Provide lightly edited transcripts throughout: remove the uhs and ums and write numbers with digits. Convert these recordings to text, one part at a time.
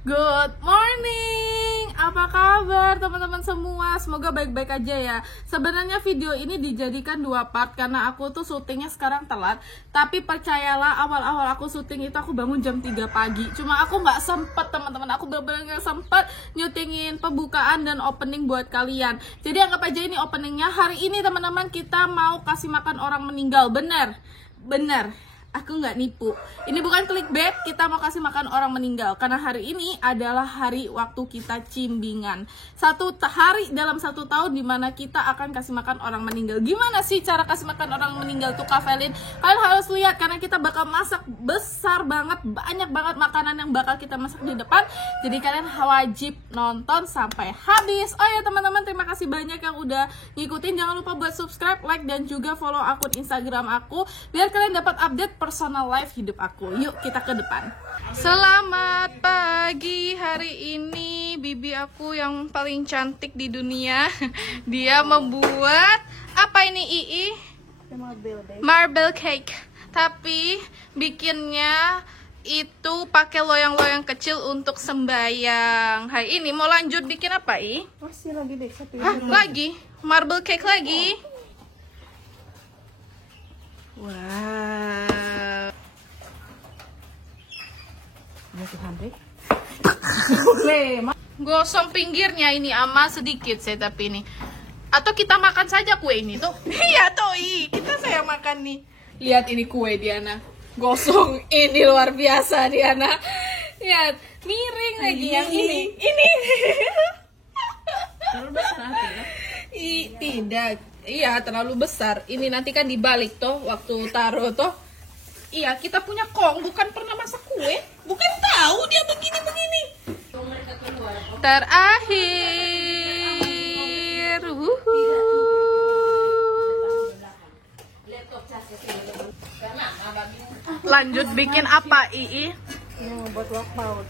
Good morning, apa kabar teman-teman semua? Semoga baik-baik aja ya. Sebenarnya video ini dijadikan 2 part karena aku tuh syutingnya sekarang telat. Tapi percayalah, awal-awal aku syuting itu aku bangun jam 3 pagi. Cuma aku nggak sempet teman-teman, aku bener-bener nggak sempet nyutingin pembukaan dan opening buat kalian. Jadi anggap aja ini openingnya. Hari ini teman-teman kita mau kasih makan orang meninggal. Bener. Aku nggak nipu. Ini bukan clickbait, kita mau kasih makan orang meninggal. Karena hari ini adalah hari waktu kita cimbingan. Hari dalam 1 tahun dimana kita akan kasih makan orang meninggal. Gimana sih cara kasih makan orang meninggal tuh Kak Velin? Kalian harus lihat karena kita bakal masak besar banget, banyak banget makanan yang bakal kita masak di depan. Jadi kalian wajib nonton sampai habis. Oh ya teman-teman, terima kasih banyak yang udah ngikutin. Jangan lupa buat subscribe, like, dan juga follow akun Instagram aku biar kalian dapat update personal life hidup aku. Yuk kita ke depan. Selamat pagi. Hari ini bibi aku yang paling cantik di dunia dia membuat apa ini Ii? Marble cake. Tapi bikinnya itu pakai loyang-loyang kecil untuk sembayang. Hari ini mau lanjut bikin apa I? Masih lagi deh, lagi marble cake lagi. Wow. Gosong pinggirnya ini ama sedikit saya tapi ini. Atau kita makan saja kue ini tuh. Iya toh, kita saya makan nih. Lihat ini kue Diana. Gosong ini luar biasa Diana. Lihat, miring lagi yang ini. Ini. Terlalu besar hati ya? Tidak. Iya, terlalu besar. Ini nanti kan dibalik toh waktu taruh toh. Iya, kita punya Kong bukan pernah masak kue. Bukan tahu dia begini-begini. Terakhir. Lanjut bikin apa, Ii? Buat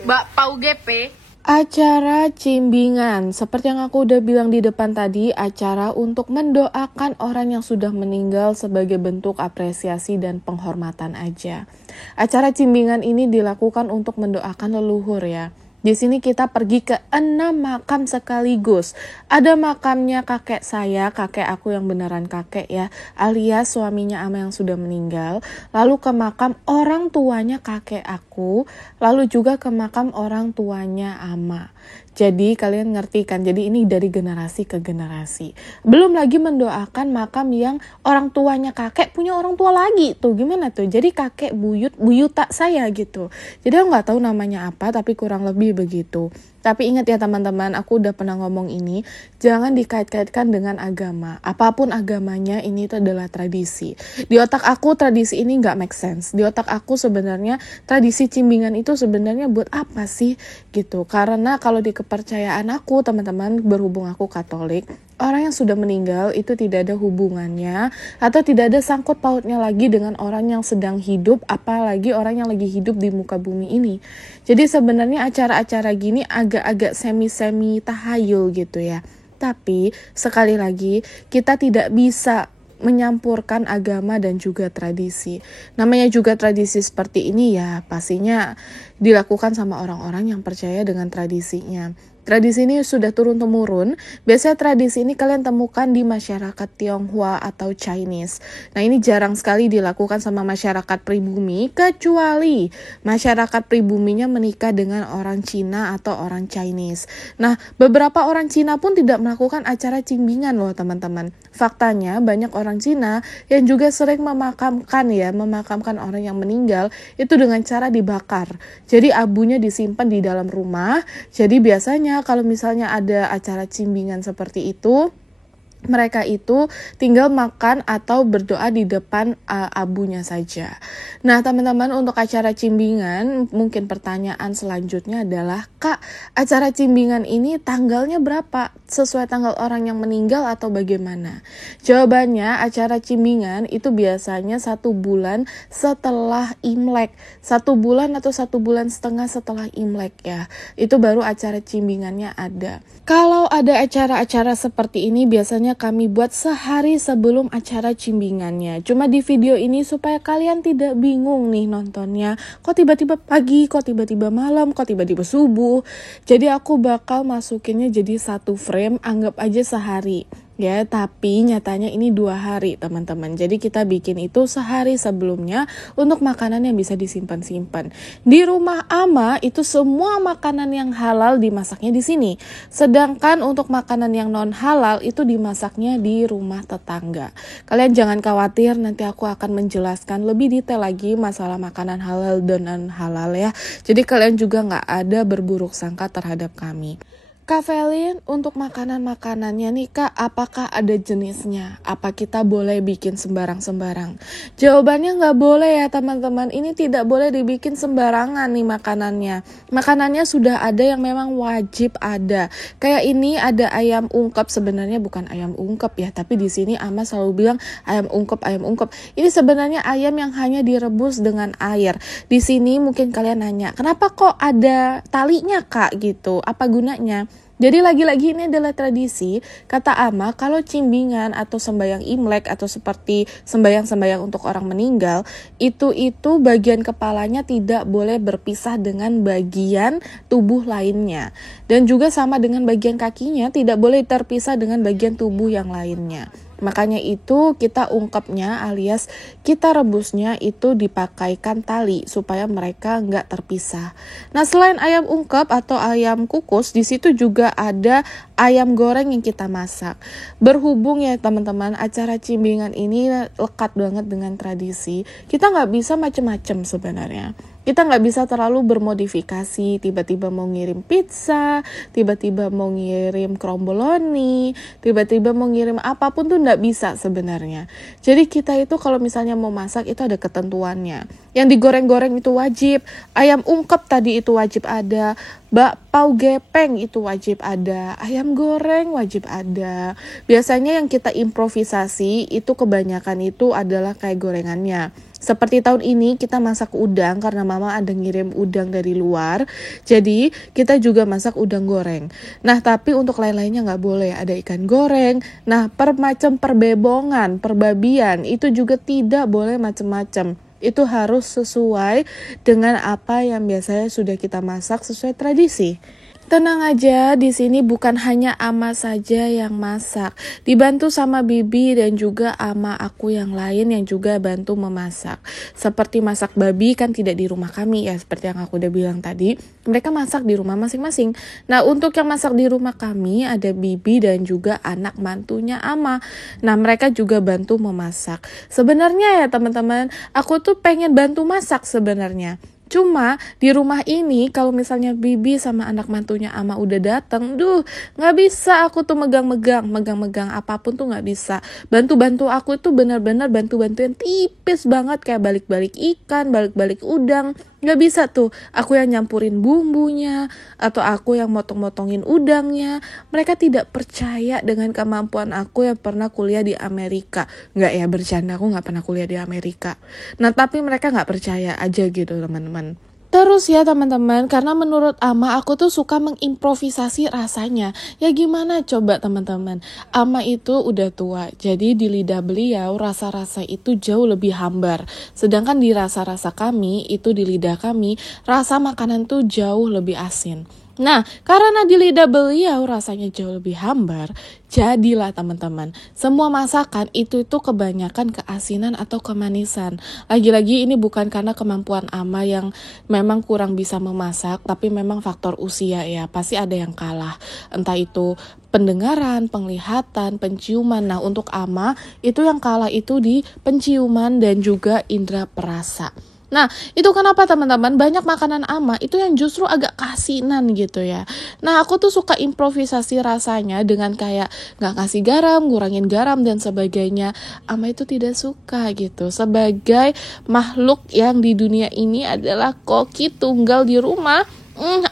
Bakpao GP. Acara cimbingan, seperti yang aku udah bilang di depan tadi, acara untuk mendoakan orang yang sudah meninggal sebagai bentuk apresiasi dan penghormatan aja. Acara cimbingan ini dilakukan untuk mendoakan leluhur ya. Di sini kita pergi ke 6 makam sekaligus. Ada makamnya kakek saya, kakek aku yang beneran kakek ya, alias suaminya ama yang sudah meninggal. Lalu ke makam orang tuanya kakek aku, lalu juga ke makam orang tuanya ama. Jadi kalian ngerti kan, jadi ini dari generasi ke generasi. Belum lagi mendoakan makam yang orang tuanya kakek punya orang tua lagi tuh, gimana tuh? Jadi kakek buyuta saya gitu. Jadi aku nggak tahu namanya apa, tapi kurang lebih begitu. Tapi ingat ya teman-teman, aku udah pernah ngomong ini, jangan dikait-kaitkan dengan agama. Apapun agamanya, ini itu adalah tradisi. Di otak aku tradisi ini nggak make sense. Di otak aku sebenarnya tradisi cimbingan itu sebenarnya buat apa sih gitu. Karena kalau di kepercayaan aku teman-teman, berhubung aku Katolik, orang yang sudah meninggal itu tidak ada hubungannya atau tidak ada sangkut pautnya lagi dengan orang yang sedang hidup, apalagi orang yang lagi hidup di muka bumi ini. Jadi sebenarnya acara-acara gini agak-agak semi-semi tahayul gitu ya. Tapi sekali lagi kita tidak bisa menyampurkan agama dan juga tradisi. Namanya juga tradisi seperti ini ya pastinya dilakukan sama orang-orang yang percaya dengan tradisinya. Tradisi ini sudah turun-temurun. Biasanya tradisi ini kalian temukan di masyarakat Tionghoa atau Chinese. Nah ini jarang sekali dilakukan sama masyarakat pribumi, kecuali masyarakat pribuminya menikah dengan orang Cina atau orang Chinese. Nah beberapa orang Cina pun tidak melakukan acara cimbingan loh teman-teman. Faktanya banyak orang Cina yang juga sering memakamkan orang yang meninggal itu dengan cara dibakar. Jadi abunya disimpan di dalam rumah. Jadi biasanya kalau misalnya ada acara cimbingan seperti itu, mereka itu tinggal makan atau berdoa di depan abunya saja. Nah teman-teman, untuk acara cimbingan mungkin pertanyaan selanjutnya adalah, Kak, acara cimbingan ini tanggalnya berapa? Sesuai tanggal orang yang meninggal atau bagaimana? Jawabannya, acara cimbingan itu biasanya 1 bulan setelah Imlek. 1 bulan atau 1,5 bulan setelah Imlek ya. Itu baru acara cimbingannya ada. Kalau ada acara-acara seperti ini biasanya biasanya kami buat sehari sebelum acara cimbingannya. Cuma di video ini supaya kalian tidak bingung nih nontonnya. Kok tiba-tiba pagi, kok tiba-tiba malam, kok tiba-tiba subuh. Jadi aku bakal masukinnya jadi satu frame, anggap aja sehari. Ya, tapi nyatanya ini 2 hari teman-teman. Jadi kita bikin itu sehari sebelumnya untuk makanan yang bisa disimpan-simpan. Di rumah Ama itu semua makanan yang halal dimasaknya di sini. Sedangkan untuk makanan yang non halal itu dimasaknya di rumah tetangga. Kalian jangan khawatir, nanti aku akan menjelaskan lebih detail lagi masalah makanan halal dan non halal ya. Jadi kalian juga nggak ada berburuk sangka terhadap kami. Kak Felin, untuk makanan-makanannya nih Kak, apakah ada jenisnya? Apa kita boleh bikin sembarang-sembarang? Jawabannya nggak boleh ya teman-teman. Ini tidak boleh dibikin sembarangan nih makanannya. Makanannya sudah ada yang memang wajib ada. Kayak ini ada ayam ungkep, sebenarnya bukan ayam ungkep ya, tapi di sini Ama selalu bilang ayam ungkep, ayam ungkep. Ini sebenarnya ayam yang hanya direbus dengan air. Di sini mungkin kalian nanya, kenapa kok ada talinya Kak gitu? Apa gunanya? Jadi lagi-lagi ini adalah tradisi, kata Ama, kalau cimbingan atau sembayang Imlek atau seperti sembayang-sembayang untuk orang meninggal, itu bagian kepalanya tidak boleh berpisah dengan bagian tubuh lainnya. Dan juga sama dengan bagian kakinya tidak boleh terpisah dengan bagian tubuh yang lainnya. Makanya itu kita ungkepnya alias kita rebusnya itu dipakaikan tali supaya mereka nggak terpisah. Nah selain ayam ungkep atau ayam kukus, di situ juga ada ayam goreng yang kita masak. Berhubung ya teman-teman, acara cimbingan ini lekat banget dengan tradisi. Kita nggak bisa macem-macem sebenarnya. Kita nggak bisa terlalu bermodifikasi, tiba-tiba mau ngirim pizza, tiba-tiba mau ngirim kromboloni, tiba-tiba mau ngirim apapun tuh nggak bisa sebenarnya. Jadi kita itu kalau misalnya mau masak itu ada ketentuannya. Yang digoreng-goreng itu wajib, ayam ungkep tadi itu wajib ada, bakpao gepeng itu wajib ada, ayam goreng wajib ada. Biasanya yang kita improvisasi itu kebanyakan itu adalah kayak gorengannya. Seperti tahun ini kita masak udang karena mama ada ngirim udang dari luar. Jadi kita juga masak udang goreng. Nah tapi untuk lain-lainnya nggak boleh. Ada ikan goreng. Nah macam perbebongan, perbabian itu juga tidak boleh macam-macam. Itu harus sesuai dengan apa yang biasanya sudah kita masak sesuai tradisi. Tenang aja, di sini bukan hanya Ama saja yang masak. Dibantu sama Bibi dan juga ama aku yang lain yang juga bantu memasak. Seperti masak babi kan tidak di rumah kami ya, seperti yang aku udah bilang tadi. Mereka masak di rumah masing-masing. Nah, untuk yang masak di rumah kami ada Bibi dan juga anak mantunya Ama. Nah, mereka juga bantu memasak. Sebenarnya ya teman-teman, aku tuh pengen bantu masak sebenarnya. Cuma di rumah ini kalau misalnya Bibi sama anak mantunya Ama udah datang, nggak bisa aku tuh megang-megang apapun tuh nggak bisa. Bantu-bantu aku itu benar-benar bantu-bantuan tipis banget kayak balik-balik ikan, balik-balik udang. Nggak bisa tuh aku yang nyampurin bumbunya atau aku yang motong-motongin udangnya. Mereka tidak percaya dengan kemampuan aku yang pernah kuliah di Amerika. Nggak ya, bercanda, aku nggak pernah kuliah di Amerika. Nah tapi mereka nggak percaya aja gitu teman-teman. Terus ya teman-teman, karena menurut Ama aku tuh suka mengimprovisasi rasanya. Ya gimana coba teman-teman, Ama itu udah tua, jadi di lidah beliau rasa-rasa itu jauh lebih hambar. Sedangkan di rasa-rasa kami, itu di lidah kami, rasa makanan tuh jauh lebih asin. Nah, karena di lidah beliau rasanya jauh lebih hambar, jadilah teman-teman, semua masakan itu kebanyakan keasinan atau kemanisan. Lagi-lagi ini bukan karena kemampuan Ama yang memang kurang bisa memasak, tapi memang faktor usia ya, pasti ada yang kalah. Entah itu pendengaran, penglihatan, penciuman. Nah, untuk Ama, itu yang kalah itu di penciuman dan juga indera perasa. Nah, itu kenapa teman-teman banyak makanan Ama itu yang justru agak keasinan gitu ya. Nah, aku tuh suka improvisasi rasanya dengan kayak gak kasih garam, ngurangin garam dan sebagainya. Ama itu tidak suka gitu. Sebagai makhluk yang di dunia ini adalah koki tunggal di rumah,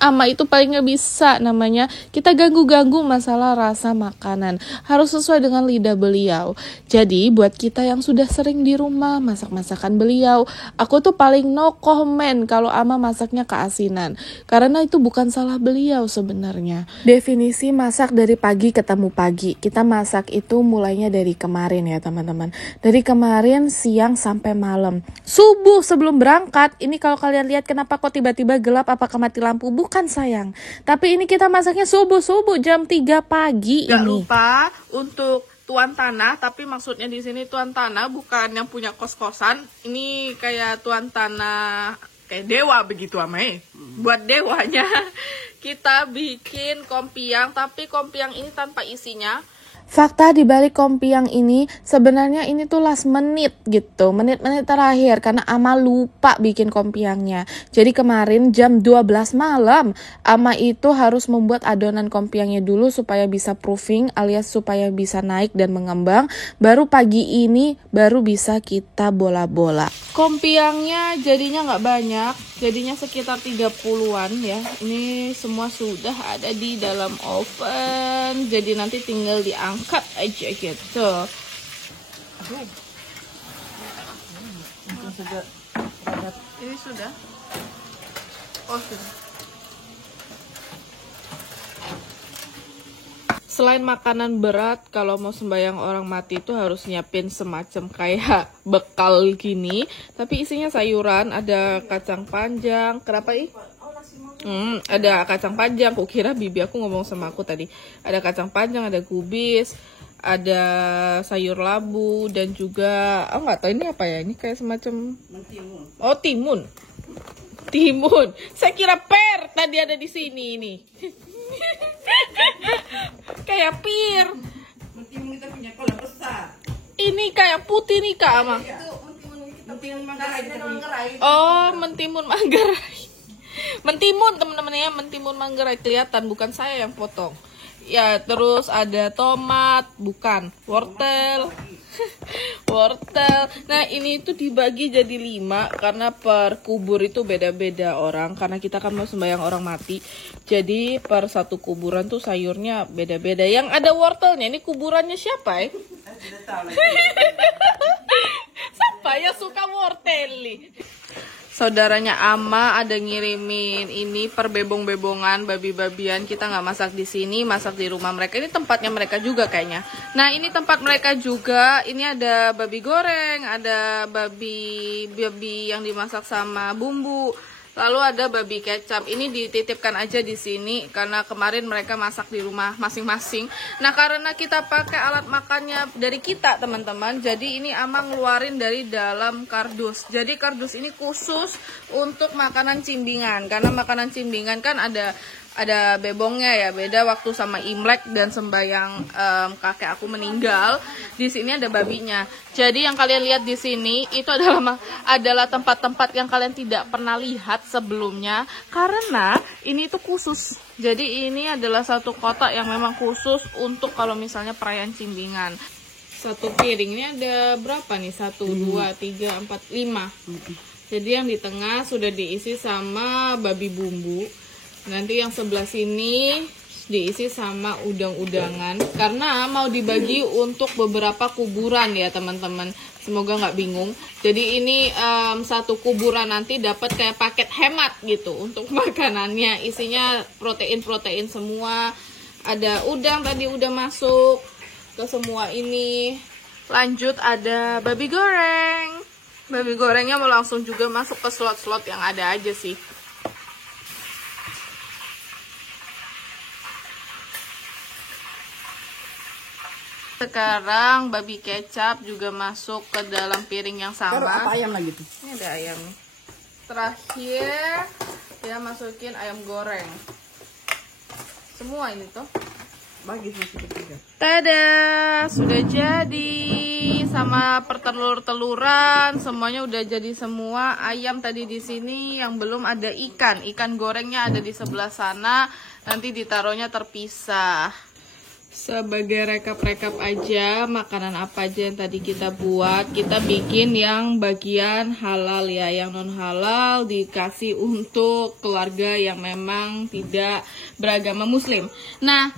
Ama itu paling gak bisa namanya kita ganggu-ganggu masalah rasa makanan. Harus sesuai dengan lidah beliau. Jadi buat kita yang sudah sering di rumah masak-masakan beliau, aku tuh paling no comment kalau ama masaknya keasinan. Karena itu bukan salah beliau sebenarnya. Definisi masak dari pagi ketemu pagi. Kita masak itu mulainya dari kemarin ya teman-teman. Dari kemarin siang sampai malam. Subuh sebelum berangkat, ini kalau kalian lihat kenapa kok tiba-tiba gelap, apakah mati lampu? Bukan sayang. Tapi ini kita masaknya subuh-subuh jam 3 pagi. Gak ini. lupa untuk tuan tanah, tapi maksudnya di sini tuan tanah bukan yang punya kos-kosan. Ini kayak tuan tanah kayak dewa begitu Ame. Buat dewanya kita bikin kompiang, tapi kompiang ini tanpa isinya. Fakta di balik kompiang ini sebenarnya ini tuh last menit gitu, menit-menit terakhir karena Ama lupa bikin kompiangnya. Jadi kemarin jam 12 malam Ama itu harus membuat adonan kompiangnya dulu supaya bisa proofing alias supaya bisa naik dan mengembang. Baru pagi ini baru bisa kita bola-bola. Kompiangnya jadinya nggak banyak, jadinya sekitar 30-an ya. Ini semua sudah ada di dalam oven, jadi nanti tinggal diangkat aja gitu. Langsung saja padat. Ini sudah. Oh sudah. Selain makanan berat, kalau mau sembahyang orang mati itu harus nyiapin semacam kayak bekal gini. Tapi isinya sayuran, ada kacang panjang. Kenapa ada kacang panjang. Kukira bibi aku ngomong sama aku tadi. Ada kacang panjang, ada kubis, ada sayur labu, dan juga nggak tahu ini apa ya. Ini kayak semacam Oh, timun. Saya kira per tadi ada di sini ini. Kayak pir. Mentimun kita punya kolam besar. Ini kayak putih nih Kak Ama. Mentimun Manggarai. Oh, mentimun Manggarai. Mentimun teman-temannya, mentimun Manggarai kelihatan, bukan saya yang potong. Ya, terus ada tomat, bukan, wortel. Wortel. Nah, ini itu dibagi jadi 5 karena per kubur itu beda-beda orang, karena kita kan mau sembahyang orang mati. Jadi per satu kuburan tuh sayurnya beda-beda. Yang ada wortelnya ini kuburannya siapa ya? Siapa ya suka wortel nih? Saudaranya Ama ada ngirimin ini per bebong-bebongan, babi-babian. Kita nggak masak di sini, masak di rumah mereka. Ini tempatnya mereka juga kayaknya. Nah, ini tempat mereka juga. Ini ada babi goreng, ada babi yang dimasak sama bumbu. Lalu ada babi kecap. Ini dititipkan aja di sini karena kemarin mereka masak di rumah masing-masing. Nah, karena kita pakai alat makannya dari kita, teman-teman. Jadi ini Ama ngeluarin dari dalam kardus. Jadi kardus ini khusus untuk makanan cimbingan. Karena makanan cimbingan kan ada bebongnya ya, beda waktu sama Imlek dan sembayang kakek aku meninggal. Di sini ada babinya. Jadi yang kalian lihat di sini itu adalah tempat-tempat yang kalian tidak pernah lihat sebelumnya karena ini itu khusus. Jadi ini adalah satu kotak yang memang khusus untuk kalau misalnya perayaan cimbingan. Satu piring ini ada berapa nih? 1, 2, 3, 4, 5. Jadi yang di tengah sudah diisi sama babi bumbu. Nanti yang sebelah sini diisi sama udang-udangan karena mau dibagi untuk beberapa kuburan ya teman-teman. Semoga nggak bingung. Jadi ini satu kuburan nanti dapat kayak paket hemat gitu untuk makanannya. Isinya protein-protein semua. Ada udang tadi udah masuk ke semua ini. Lanjut ada babi goreng. Babi gorengnya mau langsung juga masuk ke slot-slot yang ada aja sih. Sekarang babi kecap juga masuk ke dalam piring yang sama. Taruh apa ayam lagi tuh? Ini ada ayam. Terakhir dia masukin ayam goreng. Semua ini tuh. Bagi masuk juga. Tada, sudah jadi sama pertelur-teluran, semuanya udah jadi semua. Ayam tadi di sini yang belum ada ikan. Ikan gorengnya ada di sebelah sana, nanti ditaruhnya terpisah. Sebagai rekap-rekap aja, makanan apa aja yang tadi kita buat. Kita bikin yang bagian halal ya, yang non halal dikasih untuk keluarga yang memang tidak beragama muslim. Nah,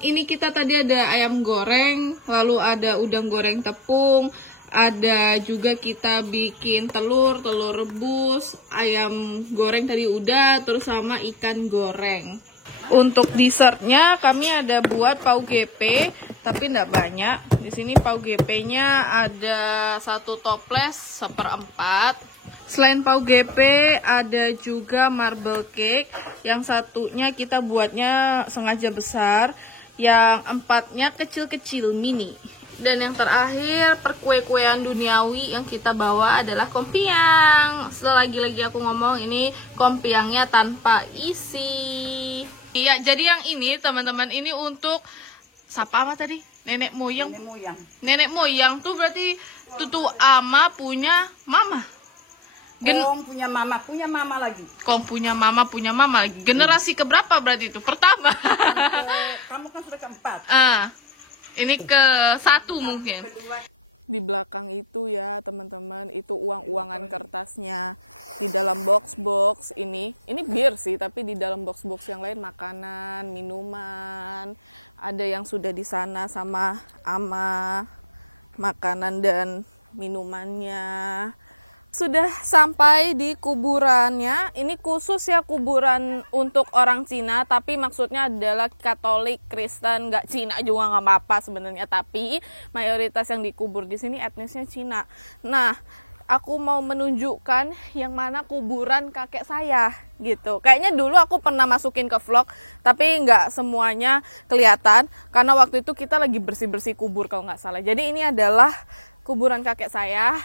ini kita tadi ada ayam goreng, lalu ada udang goreng tepung, ada juga kita bikin telur rebus, ayam goreng tadi udah, terus sama ikan goreng. Untuk dessertnya kami ada buat pau GP, tapi tidak banyak. Di sini pau GP-nya ada 1 toples 1/4. Selain pau GP ada juga marble cake. Yang satunya kita buatnya sengaja besar, yang 4-nya kecil-kecil mini. Dan yang terakhir perkue-kuean duniawi yang kita bawa adalah kompiang. Lagi-lagi aku ngomong, ini kompiangnya tanpa isi. Iya, jadi yang ini teman-teman, ini untuk siapa ama tadi? Nenek moyang. Nenek moyang tuh berarti tutu ama punya mama. Kong punya mama lagi. Kong punya mama lagi. Generasi keberapa berarti itu? Pertama. Kamu kan sudah keempat. Ini ke-1 mungkin. Di belakang itu ya teman-teman, itu uang-uangan kertasnya. Di dalam box-box ini bir sih, tapi di dalam box-box yang lain makanan, minuman. Ada yang sudah di sana sama ama, makanan dan minumannya. Sudah sampai di kuburannya. Ini khusus ya kuburan untuk orang Cina, tapi maksudnya adalah Katolik, Kristen, nggak Cina juga nggak apa-apa sebenarnya. Tapi mayoritas yang dikubur di sini etnisnya Cina. Nah, aku mau menunjukkan yang mana kuburan kakek saya gitu. Kayaknya dulu aku pernah masukin ke vlog, tapi nggak semuanya kelihatan karena waktu itu kita lagi bersih-bersih kubur kalau nggak salah. Jadi ini adalah kuburan kakek saya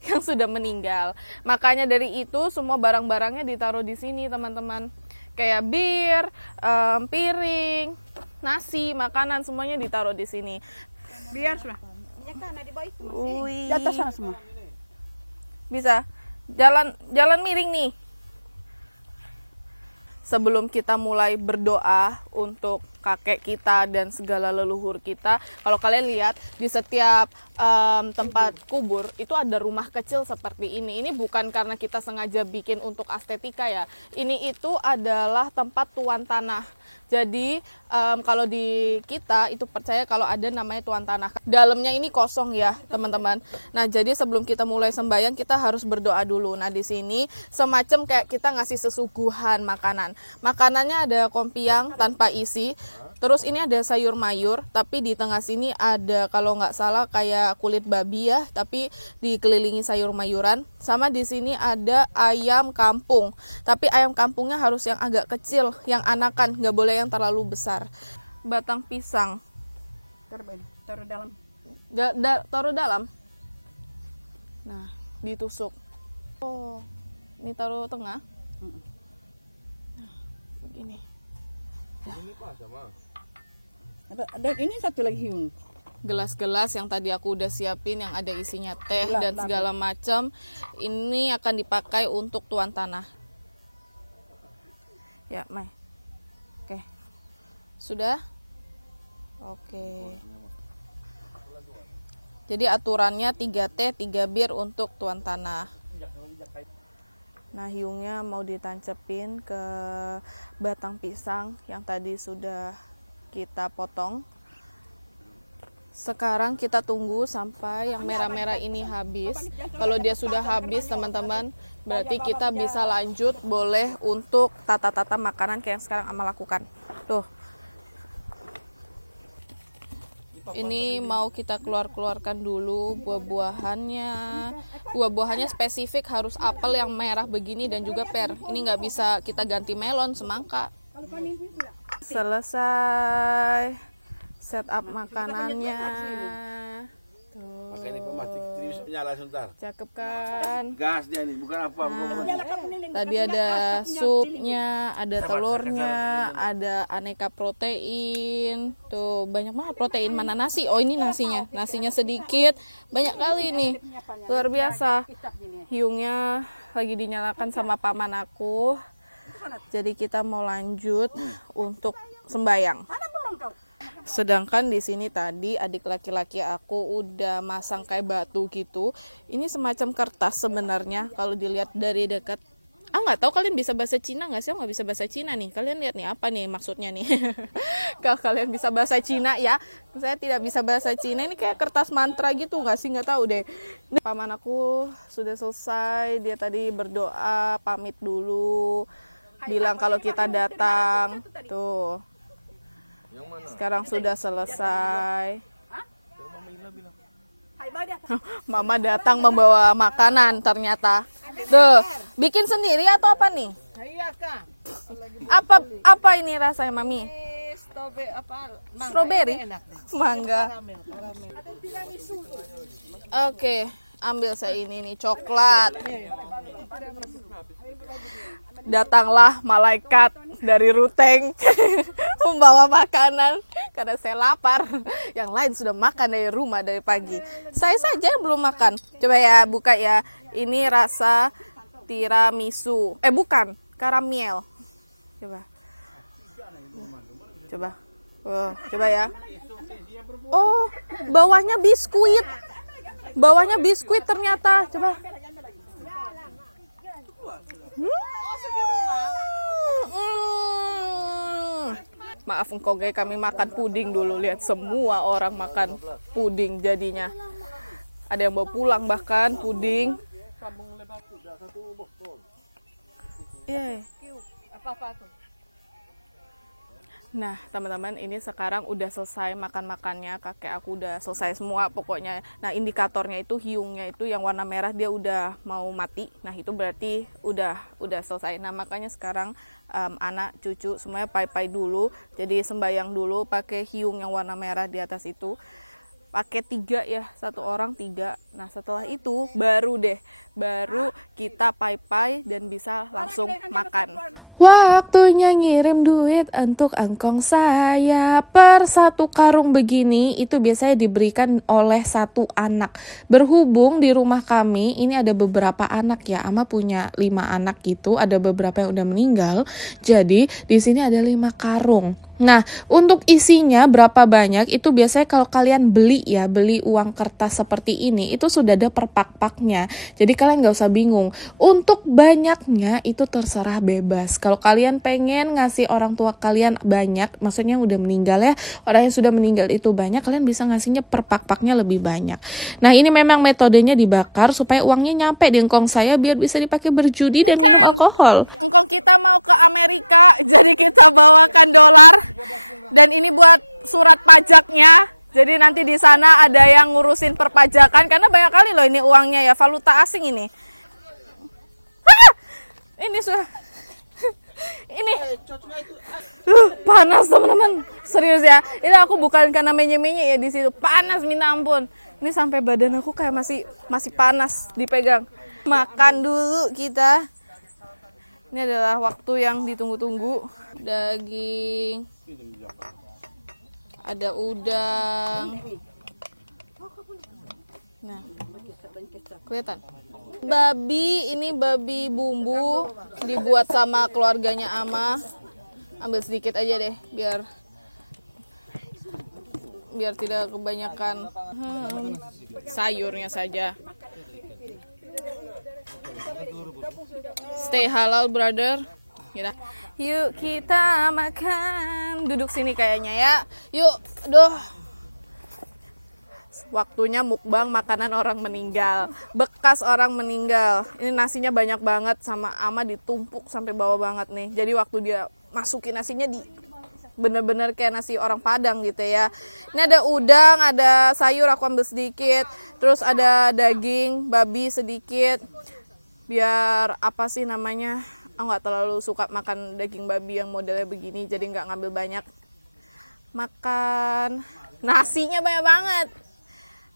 yang sudah meninggal. Makanya dari itu semua barang-barangnya ditaruh di sini teman-teman. Kayak bir, piring, nasi, makanan semuanya ditaruh di sini. Biar semua. Wih. Di atas sana semua. Bisa. Jalan miring nih. Sebelum kita mulai berdoa untuk kakek kita dan segala leluhur kita, kalau kalian lihat di setiap tempat kubur itu ada rumah kecil seperti ini. Ini bukan karena kita sengaja bikin untuk estetika ya. Ini itu adalah tempat tuan tanah. Jadi kalau di kita itu percaya kalau ada namanya tuan tanah. Dalamnya ini kosong ya teman-teman. Nah jadi sebelum kita mulai sembahyang kita harus berdoa dulu. Nah di sini semacam kayak kita ngasih sesuguhan makanan. Makanannya ada kompiang tanpa isi. Terus ini ada sayur mayur, tapi di tengah sini ada kalau nggak salah kayak kulit babi ya, tapi dikelilingi sayur mayuran. Sama di sini ada ayam kampung, tapi ayam kampungnya harus yang agak kecil, yang anakan, nggak boleh yang terlalu besar. Batang pisang. Taruh dalam. Taruh dalam. Nah, ditusuk. Oh, ini taruh tengah. Nah, begini. Ini pas sama. Dan ini satu lagi hiung. Gelas-gelas yang tadi aku udah siapin yang ada isinya teh dan segala macam ini akan dipakai untuk tuan tanah. Ya, Mai. Oke. Sudah? Oke. Jadi aturannya 3 teh, 3 bir untuk tuan tanah. Nah, hiungnya mau ditancepin ke batang pisang yang tadi sudah kita potong. Sekarang kita tunggu sampai yang merah-merah ini habis. Kalau dia sudah habis teman-teman, berarti kita bisa lanjut boleh untuk tata-tata makanan kayak yang sekarang Ama lakukan. Tuh. Ini mau kita keluarkan dulu buah-buahannya. Buah-buahannya spesifik harus apel yang merah begini dan juga per. Ini nggak bisa kita ganti melon, semangka. Selesai setup makanannya. Tuh. Pakai ini pematik bisa nyala sebentar. Cakep kan? Gas dia nih, bukan apa. Tadi ada supnya, ada telurnya, ada aneka protein. Tuh, banyak banget protein. Mana nasi? Oh, ini nasinya. Nasinya sedikit. Banyak kali nih. Luar biasa. Hiungnya lagi dinyalakan sama paman aku. Jadi kita mau lanjut untuk sembayang. Sedangkan di sini tadi adik laki-laki aku udah masang kayak batu gitu. Ini semacam kertas sebenarnya kalau dilihat dari dekat. Nggak tahu kalian bisa bahasa Cina nggak sih? Aku nggak bisa bahasa Cina nih. Kalian lihat nih apa nih maksudnya nih? Kalau kalian bisa bahasa Cina ya, saya tidak bisa bahasa Cina. Ini kayak kertas mantra gitu nggak sih? Nggak tahu deh. Paman aku sudah selesai. Dia tadi berdoa, pamit dulu, bilang kalau kita datang. Tuh. Sekarang sudah selesai. Mama datang membawa makanan ternyata. Tuh, bikin sendiri atau apa nih? Iya kak. Apa ini rasanya, Mami? Strawberry? Mangga. Oke, ambil saya ini nih, coklat. Datanglah malaikat dari Ruteng membawa makanan karena saya lapar. Yang lain sudah makan dari rumah dari pagi. Saya saja yang belum makan. Coba ya buka ya. Ini rasa tiramisu. Bukan, karamel. Coba. Coba. Coba ya. Oh, bawahnya biskuit. Bawahnya biskuit ternyata. Coba. Maaf engkau guys, kami makan puding dulu. Lihat semua orang makan puding jadinya. Ada yang bawa pulang bahkan puding. Nah teman-teman, ini sekarang udah selesai makan-makannya. Kakek aku udah selesai semua pokoknya. Nah indikatornya itu hiungnya itu yang warna merah dia udah mau mati. Nah itu berarti udah selesai. Nah makanya sekarang anak cucu semuanya pai-pai dulu. Jadi sembayang dulu pakai hiung yang warna merah di atas itu. Pakai 3 ya, 1 orang 3. Nah setelah itu baru kita pai-pai dan bisa langsung makan. Waktunya ngirim duit untuk engkong saya. Per 1 karung begini itu biasanya diberikan oleh 1 anak. Berhubung di rumah kami ini ada beberapa anak ya. Ama punya 5 anak gitu. Ada beberapa yang udah meninggal. Jadi di sini ada 5 karung. Nah, untuk isinya berapa banyak itu biasanya kalau kalian beli uang kertas seperti ini, itu sudah ada per pak-paknya. Jadi kalian nggak usah bingung. Untuk banyaknya itu terserah bebas. Kalau kalian pengen ngasih orang tua kalian banyak, maksudnya udah meninggal ya, orang yang sudah meninggal itu banyak, kalian bisa ngasihnya per pak-paknya lebih banyak. Nah, ini memang metodenya dibakar supaya uangnya nyampe di engkong saya biar bisa dipakai berjudi dan minum alkohol. Engkong kita mau ke Amerika, jadi kita bawakan dolar. Dan ini buat surat pajaknya. Jadi nanti di sana ada yang ngurusin perpajakan karena banyak kali loh ini uangnya ya, valuta asing ini. Ini sudah ini panas teman-teman. Serius ya. Ini aku bukan karena menye-menye ya di situ. Panas minta ampun. Ini sampai badan aku kayak masih panas dipegang. Makan dulu kita. Ini adalah waktu yang ditunggu-tunggu. Daging, ada udang. Nah, kelihatan. Babi, ini babi bumbu dibuat sama keluarganya Ama. Ambil sedikit aja deh, biar tidak kebanyakan. Sayurnya saja. Stay halal, brother. Yuk kita makan. Duduk sini kayaknya ya. Yuk, waktunya mukbang makanan orang meninggal. Bekas orang meninggal. Ini nasinya banyak banget sama Ama ditumpuk sampai bawah banget nih. Jadi waktu dia masukin nasinya bener-bener kayak nasi orang Padang gitu ya. Ini ada udang, ada sayur aku ambil sedikit. Terus ada daging babi sedikit. Biar apa sih namanya? Aku nggak terlalu suka makan daging babi yang modelnya begini, jadi nggak ngambil banyak. Makan nasinya banyak banget.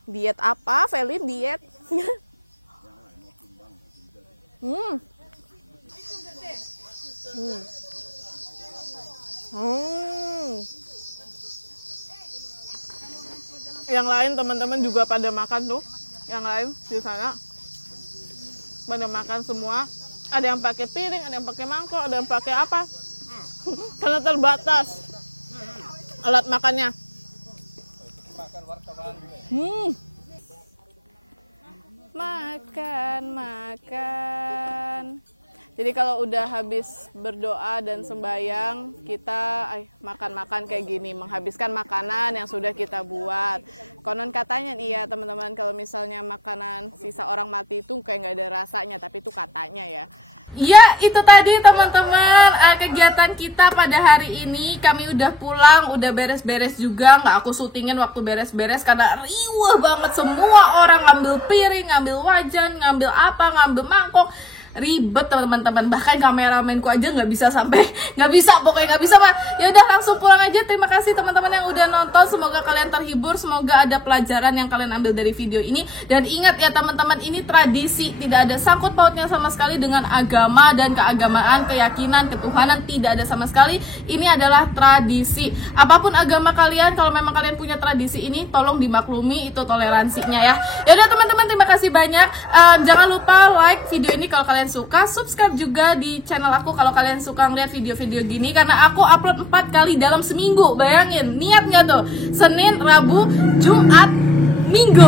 Diet apa, Felin? Diet. Yang lain teman-teman juga pada makan tuh. Yang lain di sana pada makan semua. Ada yang pakai piring, ada yang pakai mangkok, ada yang pakai apa? Karena terbatas alat makannya. Makan. Jadi kalau udah habis berdoa dan sembayang, kita makan-makan kayak gini, menghabiskan makanan yang sudah kita buat. Konon katanya nih ya teman-teman, kalau misalnya makanan sisa orang mati itu kayak nggak ada rasanya, tapi itu katanya ya. Ya, itu tadi teman-teman kegiatan kita pada hari ini. Kami udah pulang, udah beres-beres juga. Nggak aku syutingin waktu beres-beres karena riuh banget. Semua orang ngambil piring, ngambil wajan, ngambil apa, ngambil mangkok. Ribet teman-teman, bahkan kameramenku aja nggak bisa pokoknya nggak bisa mah. Ya udah langsung pulang aja. Terima kasih teman-teman yang udah nonton, semoga kalian terhibur, semoga ada pelajaran yang kalian ambil dari video ini. Dan ingat ya teman-teman, ini tradisi, tidak ada sangkut pautnya sama sekali dengan agama dan keagamaan, keyakinan, ketuhanan, tidak ada sama sekali. Ini adalah tradisi. Apapun agama kalian, kalau memang kalian punya tradisi ini, tolong dimaklumi, itu toleransinya ya. Ya udah teman-teman, terima kasih banyak. Jangan lupa like video ini kalau kalian suka, subscribe juga di channel aku kalau kalian suka ngeliat video-video gini, karena aku upload 4 kali dalam seminggu. Bayangin, niat nggak tuh? Senin, Rabu, Jumat, Minggu.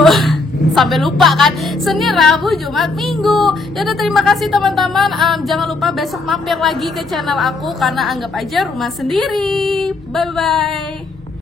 Sampai lupa kan? Senin, Rabu, Jumat, Minggu. Yaudah, terima kasih teman-teman. Jangan lupa besok mampir lagi ke channel aku, karena anggap aja rumah sendiri. Bye-bye.